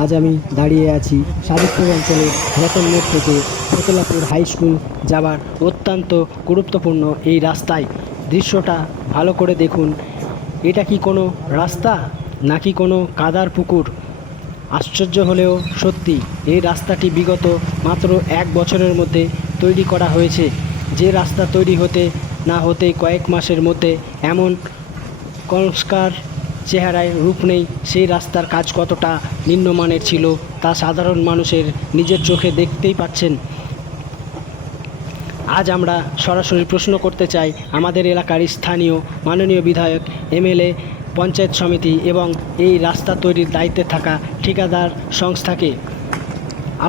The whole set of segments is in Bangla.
আজ আমি দাঁড়িয়ে আছি সাদিকপুর অঞ্চলে রতন মোড় থেকে ফতুল্লাপুর হাই স্কুল যাবার অত্যন্ত গুরুত্বপূর্ণ এই রাস্তায়। দৃশ্যটা ভালো করে দেখুন। এটা কি কোনো রাস্তা নাকি কোনো কাদার পুকুর? আশ্চর্য হলেও সত্যি, এই রাস্তাটি বিগত মাত্র 1 বছরের মধ্যে তৈরি করা হয়েছে। যে রাস্তা তৈরি হতে না হতেই কয়েক মাসের মধ্যে এমন সংস্কার চেহারায় রূপ নেই, সেই রাস্তার কাজ কতটা নিম্নমানের ছিল তা সাধারণ মানুষের নিজের চোখে দেখতেই পাচ্ছেন। আজ আমরা সরাসরি প্রশ্ন করতে চাই আমাদের এলাকার স্থানীয় মাননীয় বিধায়ক, এমএলএ, পঞ্চায়েত সমিতি এবং এই রাস্তা তৈরির দায়িত্বে থাকা ঠিকাদার সংস্থাকে,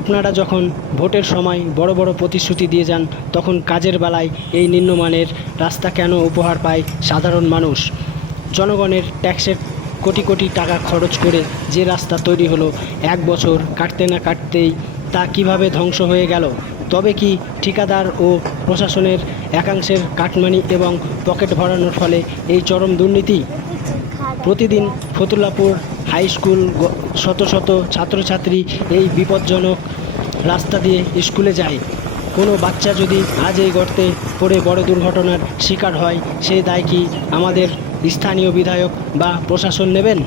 আপনারা যখন ভোটের সময় বড় বড় প্রতিশ্রুতি দিয়ে যান, তখন কাজের বেলায় এই নিম্নমানের রাস্তা কেন উপহার পায় সাধারণ মানুষ? জনগণের ট্যাক্সের কোটি কোটি টাকা খরচ করে যে রাস্তা তৈরি হলো, 1 বছর কাটতে না কাটতেই তা কিভাবে ধ্বংস হয়ে গেল? তবে কি ঠিকাদার ও প্রশাসনের একাংশের কাটমানি এবং পকেট ভরানোর ফলে এই চরম দুর্নীতি? প্রতিদিন ফতুল্লাপুর হাই স্কুল শত শত ছাত্রছাত্রী এই বিপজ্জনক রাস্তা দিয়ে স্কুলে যায়। কোনো বাচ্চা যদি আজ এই গর্তে পড়ে বড় দুর্ঘটনার শিকার হয়, সেই দায় কি আমাদের স্থানীয় বিধায়ক বা প্রশাসন নেবেন?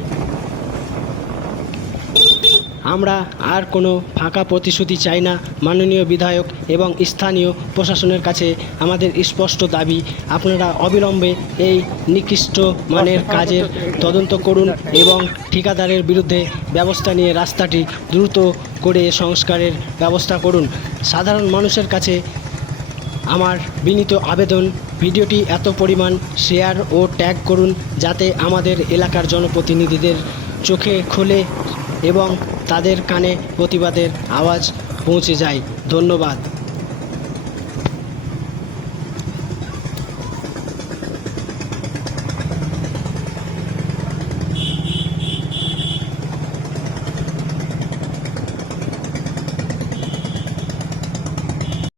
আমরা আর কোনো ফাঁকা প্রতিশ্রুতি চাই না। মাননীয় বিধায়ক এবং স্থানীয় প্রশাসনের কাছে আমাদের স্পষ্ট দাবি, আপনারা অবিলম্বে এই নিকৃষ্ট মানের কাজের তদন্ত করুন এবং ঠিকাদারের বিরুদ্ধে ব্যবস্থা নিয়ে রাস্তাটি দ্রুত করে সংস্কারের ব্যবস্থা করুন। সাধারণ মানুষের কাছে আমার বিনীত আবেদন, ভিডিওটি এত পরিমাণ শেয়ার ও ট্যাগ করুন যাতে আমাদের এলাকার জনপ্রতিনিধিদের চোখে খোলে এবং তাদের কানে প্রতিবাদের আওয়াজ পৌঁছে যায়। ধন্যবাদ।